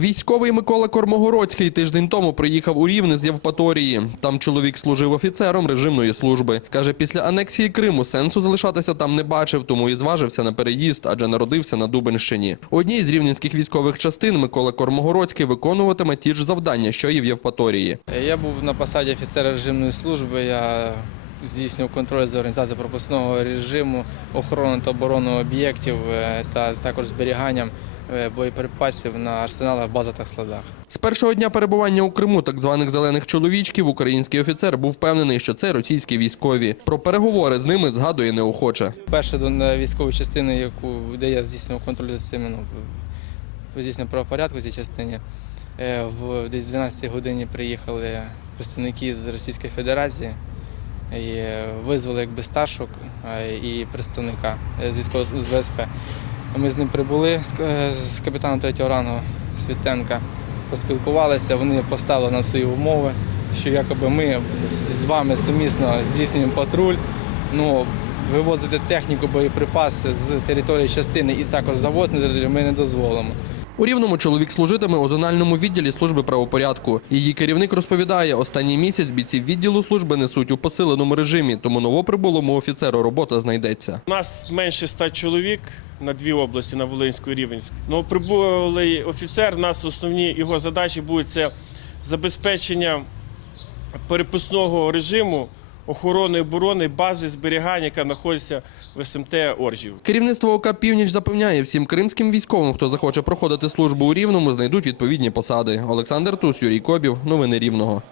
Військовий Микола Кормогородський тиждень тому приїхав у Рівне з Євпаторії. Там чоловік служив офіцером режимної служби. Каже, після анексії Криму сенсу залишатися там не бачив, тому і зважився на переїзд, адже народився на Дубенщині. Одній з рівненських військових частин Микола Кормогородський виконуватиме ті ж завдання, що і в Євпаторії. Я був на посаді офіцера режимної служби. Я здійснював контроль за організацією пропускного режиму, охорону та оборону об'єктів е, та також зберіганням боєприпасів на арсеналах, базах та складах. З першого дня перебування у Криму так званих зелених чоловічків український офіцер був впевнений, що це російські військові. Про переговори з ними згадує неохоче. Перша військової частини, яку де я здійснював контроль за цими ну, здійснював правопорядку в цій частині. е, В десь 12 годині приїхали представники з Російської Федерації і е, визвали якби старшок е, і представника е, з військового з ВСП. Ми з ним прибули з, е, капітаном третього рангу Світенка, поспілкувалися, вони поставили нам свої умови, що якоби ми з вами сумісно здійснюємо патруль. Ну, вивозити техніку, боєприпаси з території частини і також завоз на територію ми не дозволимо. У Рівному чоловік служитиме у зональному відділі служби правопорядку. Її керівник розповідає, останній місяць бійці відділу служби несуть у посиленому режимі, тому новоприбулому офіцеру робота знайдеться. У нас менше ста чоловік на дві області на Волинську і Рівенську. Ну, прибулий офіцер. Нас основні його задачі будуть це забезпечення перепускного режиму, охорони оборони бази зберігання, яка знаходиться в СМТ Оржів. Керівництво ОК «Північ» запевняє всім кримським військовим, хто захоче проходити службу у Рівному, знайдуть відповідні посади. Олександр Тус, Юрій Кобів. Новини Рівного.